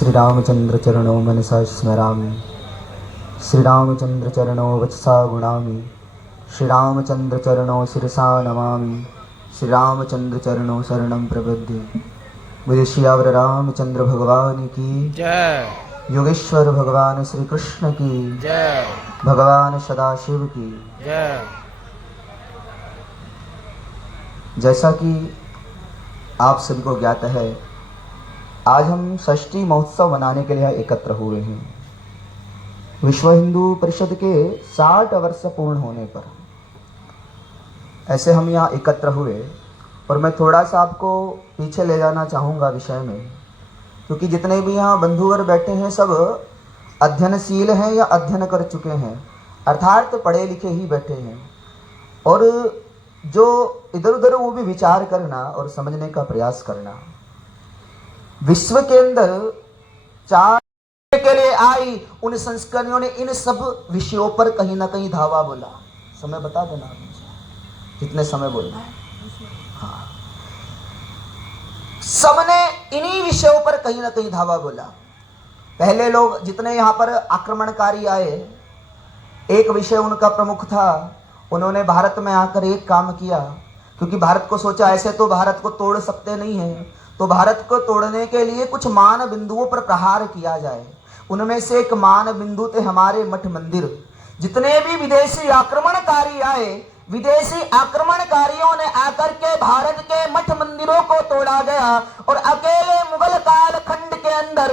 श्री रामचंद्र चरणों मनसा स्मरामि, श्री रामचंद्र चरणों वचसा गुणामि, श्री रामचंद्र चरणों शिरसा नमामि, श्री रामचंद्र चरणों शरणं प्रपद्ये। बोले श्यावर रामचंद्र भगवान की जय। योगेश्वर भगवान श्री कृष्ण की जय। भगवान सदाशिव की जय। जैसा कि आप सभी को ज्ञात है, आज हम षष्ठी महोत्सव मनाने के लिए एकत्र हुए हैं। विश्व हिंदू परिषद के 60 वर्ष पूर्ण होने पर ऐसे हम यहाँ एकत्र हुए। और मैं थोड़ा सा आपको पीछे ले जाना चाहूँगा विषय में, क्योंकि जितने भी यहाँ बंधुवर बैठे हैं सब अध्ययनशील हैं या अध्ययन कर चुके हैं, अर्थात पढ़े लिखे ही बैठे हैं। और जो इधर उधर वो भी विचार करना और समझने का प्रयास करना। विश्व के अंदर 4 के लिए आई उन संस्करणियों ने इन सब विषयों पर कहीं ना कहीं धावा बोला। समय बता देना मुझे, कितने समय बोलना है। हाँ, सबने इन्हीं विषयों पर कहीं ना कहीं धावा बोला। पहले लोग जितने यहाँ पर आक्रमणकारी आए, एक विषय उनका प्रमुख था, उन्होंने भारत में आकर एक काम किया, क्योंकि भारत को सोचा ऐसे तो भारत को तोड़ सकते नहीं हैं, तो भारत को तोड़ने के लिए कुछ मान बिंदुओं पर प्रहार किया जाए। उनमें से एक मान बिंदु थे हमारे मठ मंदिर। जितने भी विदेशी आक्रमणकारी आए, विदेशी आक्रमणकारियों ने आकर के भारत के मठ मंदिरों को तोड़ा गया और अकेले मुगल काल खंड के अंदर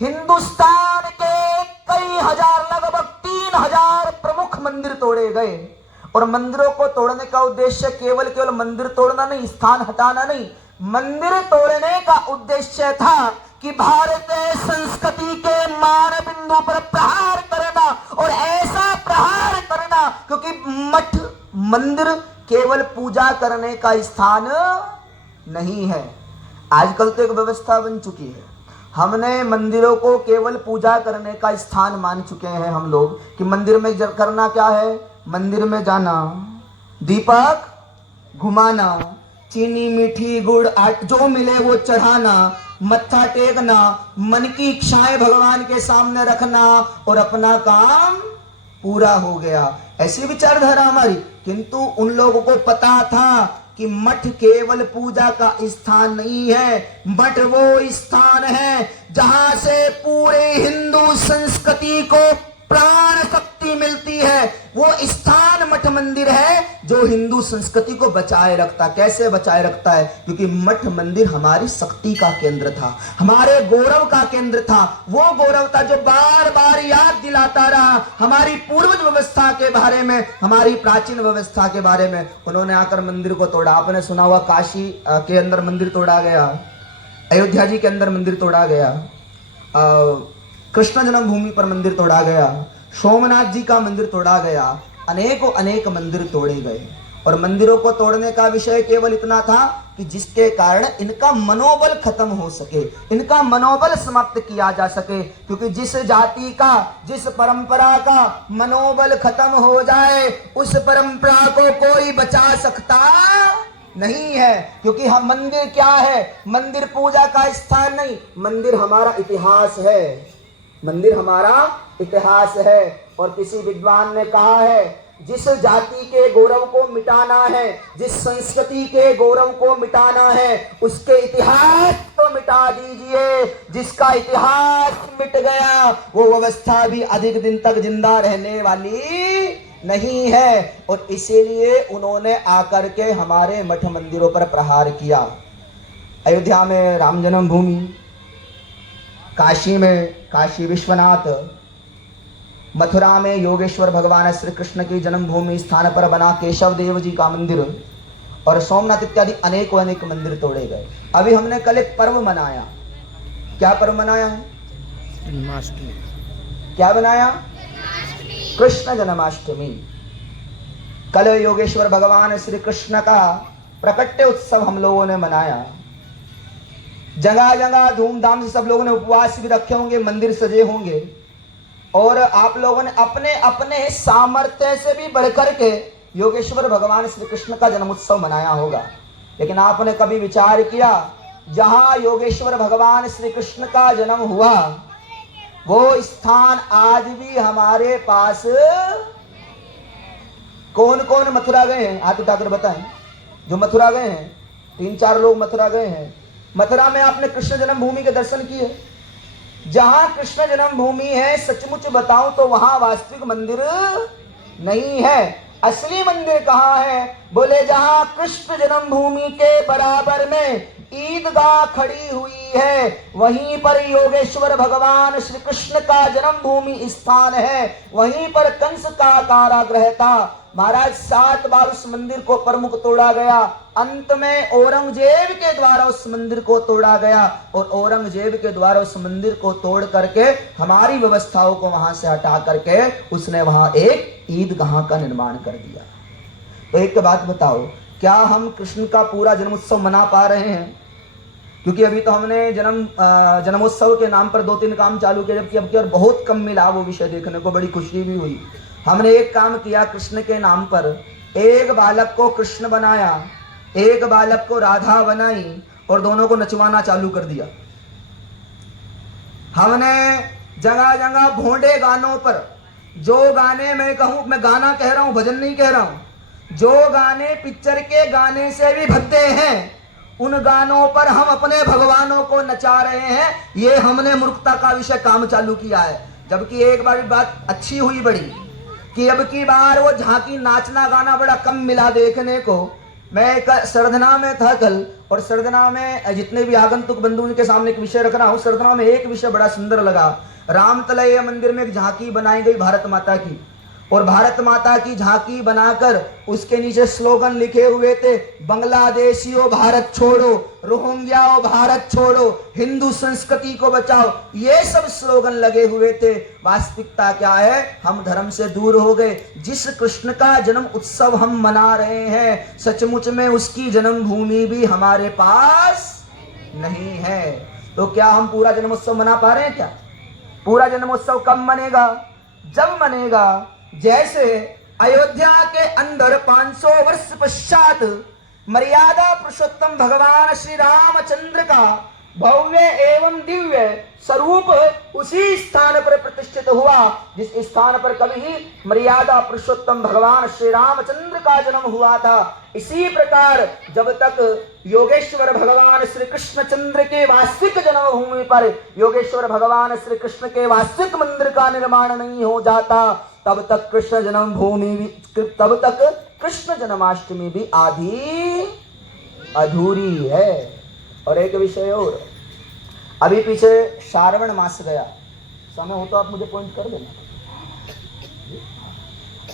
हिंदुस्तान के कई हजार, लगभग 3000 प्रमुख मंदिर तोड़े गए। और मंदिरों को तोड़ने का उद्देश्य केवल मंदिर तोड़ना नहीं, स्थान हटाना नहीं, मंदिर तोड़ने का उद्देश्य था कि भारतीय संस्कृति के मान बिंदु पर प्रहार करना। और ऐसा प्रहार करना क्योंकि मठ मंदिर केवल पूजा करने का स्थान नहीं है। आजकल तो एक व्यवस्था बन चुकी है, हमने मंदिरों को केवल पूजा करने का स्थान मान चुके हैं हम लोग, कि मंदिर में करना क्या है, मंदिर में जाना, दीपक घुमाना, चीनी मीठी गुड़ जो मिले वो चढ़ाना, मत्था टेकना, मन की इच्छाएं भगवान के सामने रखना और अपना काम पूरा हो गया। ऐसी विचारधारा हमारी। किंतु उन लोगों को पता था कि मठ केवल पूजा का स्थान नहीं है, मठ वो स्थान है जहां से पूरे हिंदू संस्कृति को प्राण शक्ति मिलती है। वो स्थान मठ मंदिर है जो हिंदू संस्कृति को बचाए रखता। कैसे बचाए रखता है? क्योंकि मठ मंदिर हमारी शक्ति का केंद्र था, हमारे गौरव का केंद्र था। वो गौरव था जो बार बार याद दिलाता रहा हमारी पूर्वज व्यवस्था के बारे में, हमारी प्राचीन व्यवस्था के बारे में। उन्होंने आकर मंदिर को तोड़ा। आपने सुना हुआ काशी के अंदर मंदिर तोड़ा गया, अयोध्या जी के अंदर मंदिर तोड़ा गया, कृष्ण जन्मभूमि पर मंदिर तोड़ा गया, सोमनाथ जी का मंदिर तोड़ा गया, अनेक मंदिर तोड़े गए। और मंदिरों को तोड़ने का विषय केवल इतना था कि जिसके कारण इनका मनोबल खत्म हो सके, इनका मनोबल समाप्त किया जा सके। क्योंकि जिस जाति का, जिस परंपरा का मनोबल खत्म हो जाए, उस परंपरा को कोई बचा सकता नहीं है। क्योंकि हम मंदिर क्या है? मंदिर पूजा का स्थान नहीं, मंदिर हमारा इतिहास है, मंदिर हमारा इतिहास है। और किसी विद्वान ने कहा है, जिस जाति के गौरव को मिटाना है, जिस संस्कृति के गौरव को मिटाना है, उसके इतिहास को मिटा दीजिए। जिसका इतिहास मिट गया वो व्यवस्था भी अधिक दिन तक जिंदा रहने वाली नहीं है। और इसीलिए उन्होंने आकर के हमारे मठ मंदिरों पर प्रहार किया। अयोध्या में राम जन्मभूमि, काशी में काशी विश्वनाथ, मथुरा में योगेश्वर भगवान श्री कृष्ण की जन्मभूमि स्थान पर बना केशव देव जी का मंदिर, और सोमनाथ इत्यादि अनेक मंदिर तोड़े गए। अभी हमने कल एक पर्व मनाया। क्या पर्व मनाया है? जन्माष्टमी। क्या बनाया? कृष्ण जन्माष्टमी। कल योगेश्वर भगवान श्री कृष्ण का प्रकट्य उत्सव हम लोगों ने मनाया। जगह जगह धूमधाम से सब लोगों ने उपवास भी रखे होंगे, मंदिर सजे होंगे, और आप लोगों ने अपने अपने सामर्थ्य से भी बढ़कर के योगेश्वर भगवान श्री कृष्ण का जन्मोत्सव मनाया होगा। लेकिन आपने कभी विचार किया जहां योगेश्वर भगवान श्री कृष्ण का जन्म हुआ, वो स्थान आज भी हमारे पास। कौन कौन मथुरा गए हैं? हाथ उठाकर बताएं। जो मथुरा गए हैं, 3-4 लोग मथुरा गए हैं। मथुरा में आपने कृष्ण जन्मभूमि के दर्शन किए? जहां कृष्ण जन्मभूमि है, सचमुच बताऊं तो वहां वास्तविक मंदिर नहीं है। असली मंदिर कहां है? बोले जहां कृष्ण जन्मभूमि के बराबर में ईदगाह खड़ी हुई है, वहीं पर योगेश्वर भगवान श्री कृष्ण का जन्मभूमि स्थान है। वहीं पर कंस का कारागृह था। महाराज 7 बार उस मंदिर को प्रमुख तोड़ा गया। अंत में औरंगजेब के द्वारा उस मंदिर को तोड़ा गया, और औरंगजेब के द्वारा उस मंदिर को तोड़ करके हमारी व्यवस्थाओं को वहां से हटा करके उसने वहां एक ईदगाह का निर्माण कर दिया। तो एक बात बताओ, क्या हम कृष्ण का पूरा जन्मोत्सव मना पा रहे हैं? क्योंकि अभी तो हमने जन्मोत्सव के नाम पर 2-3 काम चालू किए, जबकि अब की और बहुत कम मिला वो विषय देखने को, बड़ी खुशी भी हुई। हमने एक काम किया, कृष्ण के नाम पर एक बालक को कृष्ण बनाया, एक बालक को राधा बनाई, और दोनों को नचवाना चालू कर दिया। हमने जगह जगह भोंडे गानों पर, जो गाने मैं कहूं, मैं गाना कह रहा हूं, भजन नहीं कह रहा हूं, जो गाने पिक्चर के गाने से भी भद्दे हैं, उन गानों पर हम अपने भगवानों को नचा रहे हैं। ये हमने मूर्खता का विषय काम चालू किया है। जबकि एक बार बात अच्छी हुई बड़ी, कि अब की बार वो झांकी नाचना गाना बड़ा कम मिला देखने को। मैं सरधना में था कल, और सरधना में जितने भी आगंतुक बंधु के सामने एक विषय रख रहा हूँ। सरधना में एक विषय बड़ा सुंदर लगा। रामतलय मंदिर में एक झांकी बनाई गई भारत माता की, और भारत माता की झांकी बनाकर उसके नीचे स्लोगन लिखे हुए थे, बांग्लादेशियों भारत छोड़ो, रोहिंग्याओं भारत छोड़ो, हिंदू संस्कृति को बचाओ। ये सब स्लोगन लगे हुए थे। वास्तविकता क्या है? हम धर्म से दूर हो गए। जिस कृष्ण का जन्म उत्सव हम मना रहे हैं, सचमुच में उसकी जन्मभूमि भी हमारे पास नहीं है। तो क्या हम पूरा जन्मोत्सव मना पा रहे हैं? क्या पूरा जन्मोत्सव कब मनेगा? जब मनेगा जैसे अयोध्या के अंदर 500 वर्ष पश्चात मर्यादा पुरुषोत्तम भगवान श्री रामचंद्र का भव्य एवं दिव्य स्वरूप उसी स्थान पर प्रतिष्ठित हुआ, जिस स्थान पर कभी मर्यादा पुरुषोत्तम भगवान श्री रामचंद्र का जन्म हुआ था। इसी प्रकार जब तक योगेश्वर भगवान श्री कृष्ण चंद्र के वास्तविक जन्मभूमि पर योगेश्वर भगवान श्री कृष्ण के वास्तविक मंदिर का निर्माण नहीं हो जाता, तब तक कृष्ण जन्मभूमि भी, तब तक कृष्ण जन्माष्टमी भी आधी अधूरी है। और एक विषय और, अभी पीछे श्रावण मास गया, समय हो तो आप मुझे पॉइंट कर देना।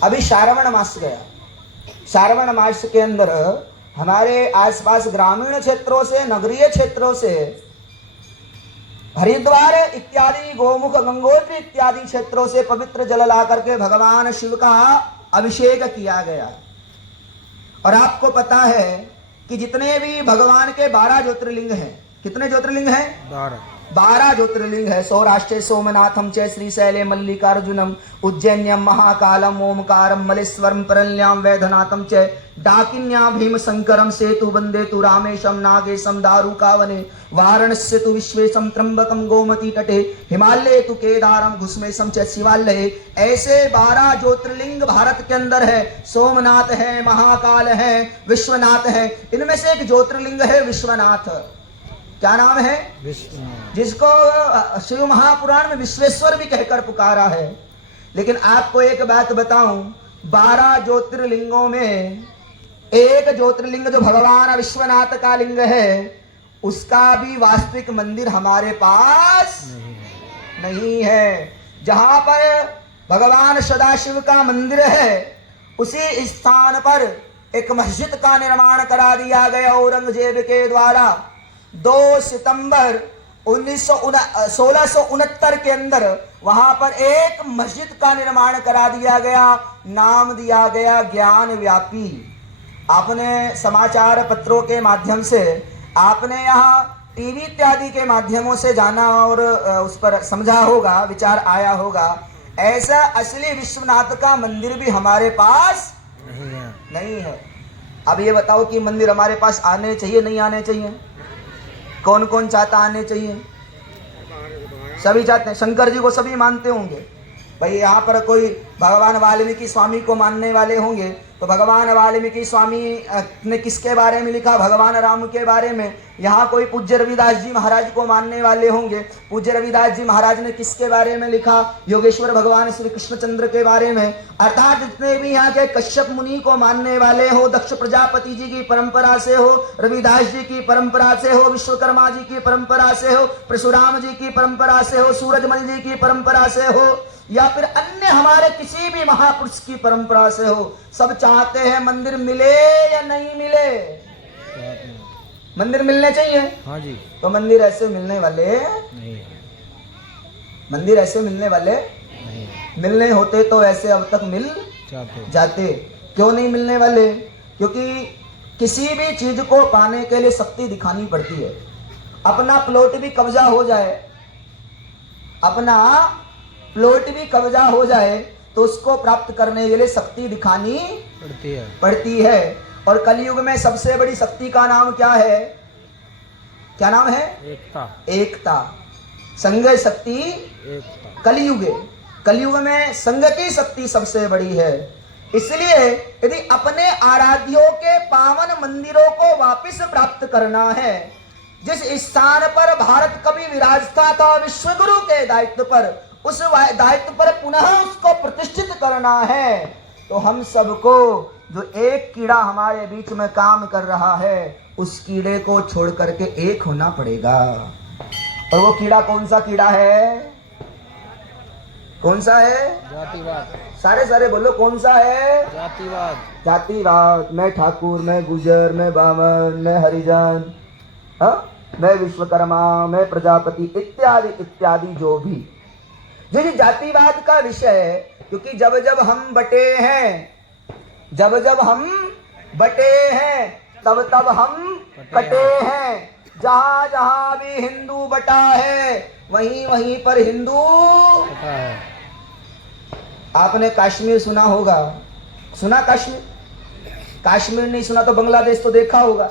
अभी श्रावण मास गया। श्रावण मास के अंदर हमारे आसपास ग्रामीण क्षेत्रों से, नगरीय क्षेत्रों से, हरिद्वार इत्यादि, गोमुख, गंगोत्री इत्यादि क्षेत्रों से पवित्र जल ला करके भगवान शिव का अभिषेक किया गया। और आपको पता है कि जितने भी भगवान के 12 ज्योतिर्लिंग हैं, कितने ज्योतिर्लिंग हैं? 12 ज्योतिर्लिंग है। सौराष्ट्रे सोमनाथम च श्रीशैले मल्लिकार्जुनम उज्जैन्यम महाकालम ओमकारम मलेश्वरम परल्याम वैद्यनाथम च डाकिन्याम भीमशंकरम सेतु वंदे तु रामेशम नागेशम दारुकावने वाराणस्य तु विश्वेशम त्र्यंबकम गोमती तटे हिमालय तु केदारम घुस्मेशम च शिवालय। ऐसे 12 ज्योतिर्लिंग भारत के अंदर है। सोमनाथ है, महाकाल है, विश्वनाथ है। इनमें से एक ज्योतिर्लिंग है विश्वनाथ। क्या नाम है? विश्वनाथ, जिसको शिव महापुराण में विश्वेश्वर भी कहकर पुकारा है। लेकिन आपको एक बात बताऊं, 12 ज्योतिर्लिंगों में एक ज्योतिर्लिंग जो भगवान विश्वनाथ का लिंग है, उसका भी वास्तविक मंदिर हमारे पास नहीं है। जहां पर भगवान सदाशिव का मंदिर है, उसी स्थान पर एक मस्जिद का निर्माण करा दिया गया औरंगजेब के द्वारा। 2 सितंबर 1669 के अंदर वहां पर एक मस्जिद का निर्माण करा दिया गया। नाम दिया गया ज्ञान व्यापी। आपने समाचार पत्रों के माध्यम से, आपने यहाँ टीवी इत्यादि के माध्यमों से जाना और उस पर समझा होगा, विचार आया होगा। ऐसा असली विश्वनाथ का मंदिर भी हमारे पास नहीं है। अब ये बताओ कि मंदिर हमारे पास आने चाहिए, नहीं आने चाहिए? कौन कौन चाहता आने चाहिए? सभी चाहते हैं। शंकर जी को सभी मानते होंगे। भाई यहाँ पर कोई भगवान वाल्मीकि स्वामी को मानने वाले होंगे तो भगवान वाल्मीकि स्वामी ने किसके बारे में लिखा? भगवान राम के बारे में। यहाँ कोई पूज्य रविदास जी महाराज को मानने वाले होंगे, पूज्य रविदास जी महाराज ने किसके बारे में लिखा? योगेश्वर भगवान श्री कृष्णचंद्र के बारे में। अर्थात जितने भी यहाँ के कश्यप मुनि को मानने वाले हो, दक्ष प्रजापति जी की परंपरा से हो, रविदास जी की परंपरा से हो, विश्वकर्मा जी की परंपरा से हो, परशुराम जी की परंपरा से हो, सूरजमल जी की परंपरा से हो, या फिर अन्य हमारे किसी भी महापुरुष की परंपरा से हो, सब चाहते हैं मंदिर मिले या नहीं मिले? मंदिर मिलने चाहिए। हाँ जी। तो मंदिर ऐसे मिलने वाले नहीं, मंदिर ऐसे मिलने वाले नहीं, मिलने होते तो ऐसे अब तक मिल जाते। क्यों नहीं मिलने वाले? क्योंकि किसी भी चीज को पाने के लिए शक्ति दिखानी पड़ती है। अपना प्लॉट भी कब्जा हो जाए, अपना प्लॉट भी कब्जा हो जाए तो उसको प्राप्त करने के लिए शक्ति दिखानी पड़ती है। और कलयुग में सबसे बड़ी शक्ति का नाम क्या है? क्या नाम है? एकता। एकता। संघ शक्ति एकता। कलयुग में संघ की शक्ति सबसे बड़ी है। इसलिए यदि अपने आराध्यों के पावन मंदिरों को वापस प्राप्त करना है, जिस स्थान पर भारत कभी विराजता था विश्वगुरु के दायित्व पर, उस दायित्व पर पुनः उसको प्रतिष्ठित करना है, तो हम सबको जो एक कीड़ा हमारे बीच में काम कर रहा है उस कीड़े को छोड़ करके एक होना पड़ेगा। और वो कीड़ा कौन सा कीड़ा है? कौन सा है? जातिवाद। सारे बोलो, कौन सा है? जातिवाद। जातिवाद। मैं ठाकुर, मैं गुजर, मैं बामन, मैं हरिजन, मैं विश्वकर्मा, मैं प्रजापति, इत्यादि इत्यादि जो भी जो जातिवाद का विषय है। क्योंकि जब जब हम बटे हैं, जब जब हम बटे हैं, तब तब हम कटे हैं। जहां जहां भी हिंदू बटा है वहीं वहीं पर हिंदू कटा है। आपने कश्मीर सुना होगा, सुना? कश्मीर नहीं सुना तो बांग्लादेश तो देखा होगा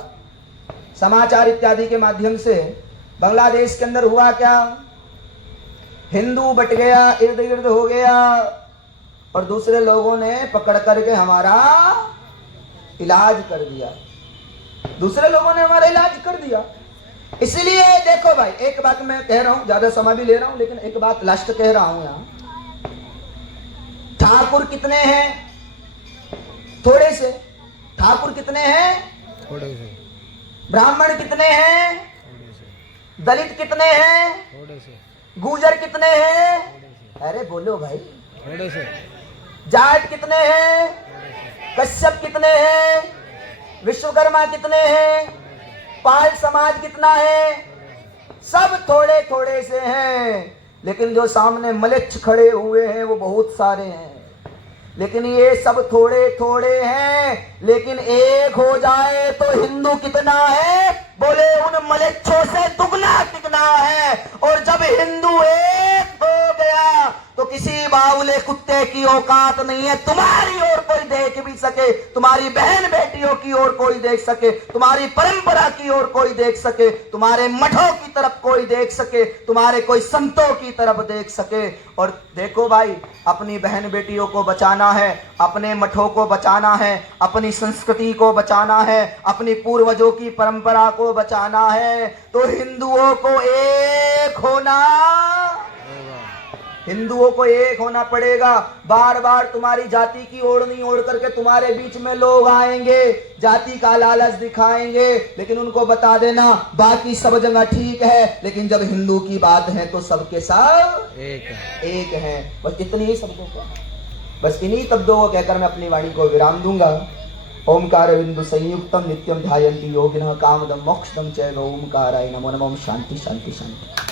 समाचार इत्यादि के माध्यम से। बांग्लादेश के अंदर हुआ क्या? हिंदू बट गया, इर्द गिर्द हो गया, और दूसरे लोगों ने पकड़ करके हमारा इलाज कर दिया। दूसरे लोगों ने हमारा इलाज कर दिया। इसलिए देखो भाई, एक बात मैं कह रहा हूं, ज्यादा समय भी ले रहा हूं, लेकिन एक बात लास्ट कह रहा हूं यहां। ठाकुर कितने हैं? थोड़े से। ठाकुर कितने हैं? थोड़े से। ब्राह्मण कितने हैं? थोड़े से। दलित कितने हैं? थोड़े से। गुजर कितने हैं? अरे बोलो भाई। थोड़े से। जाट कितने हैं? कश्यप कितने हैं? विश्वकर्मा कितने हैं? पाल समाज कितना है? सब थोड़े थोड़े से हैं। लेकिन जो सामने मलेच्छ खड़े हुए हैं वो बहुत सारे हैं। लेकिन ये सब थोड़े थोड़े हैं, लेकिन एक हो जाए तो हिंदू कितना है? बोले उन मलेच्छों से दुगना तिगना है। और जब हिंदू एक हो गया तो किसी बावले कुत्ते की औकात नहीं है तुम्हारी ओर कोई देख भी सके, तुम्हारी बहन बेटियों की ओर कोई देख सके, तुम्हारी परंपरा की ओर कोई देख सके, तुम्हारे मठों की तरफ कोई देख सके, तुम्हारे कोई संतों की तरफ देख सके। और देखो भाई, अपनी बहन बेटियों को बचाना है, अपने मठों को बचाना है, अपनी संस्कृति को बचाना है, अपनी पूर्वजों की परंपरा को बचाना है, तो हिंदुओं को एक होना, हिंदुओं को एक होना पड़ेगा। बार बार तुम्हारी जाति की ओढ़नी ओढ़ करके तुम्हारे बीच में लोग आएंगे, जाति का लालच दिखाएंगे, लेकिन उनको बता देना बाकी सब जगह ठीक है, लेकिन जब हिंदू की बात है तो सबके सब एक है। बस इतनी ही शब्दों को, बस इन्हीं शब्दों को कहकर मैं अपनी वाणी को विराम दूंगा। ओमकार बिंदु संयुक्तम नित्यम ध्यायन्ति योगिनः कामदम मोक्षदम च ओमकाराय नमो नमः। शांति शांति शांति।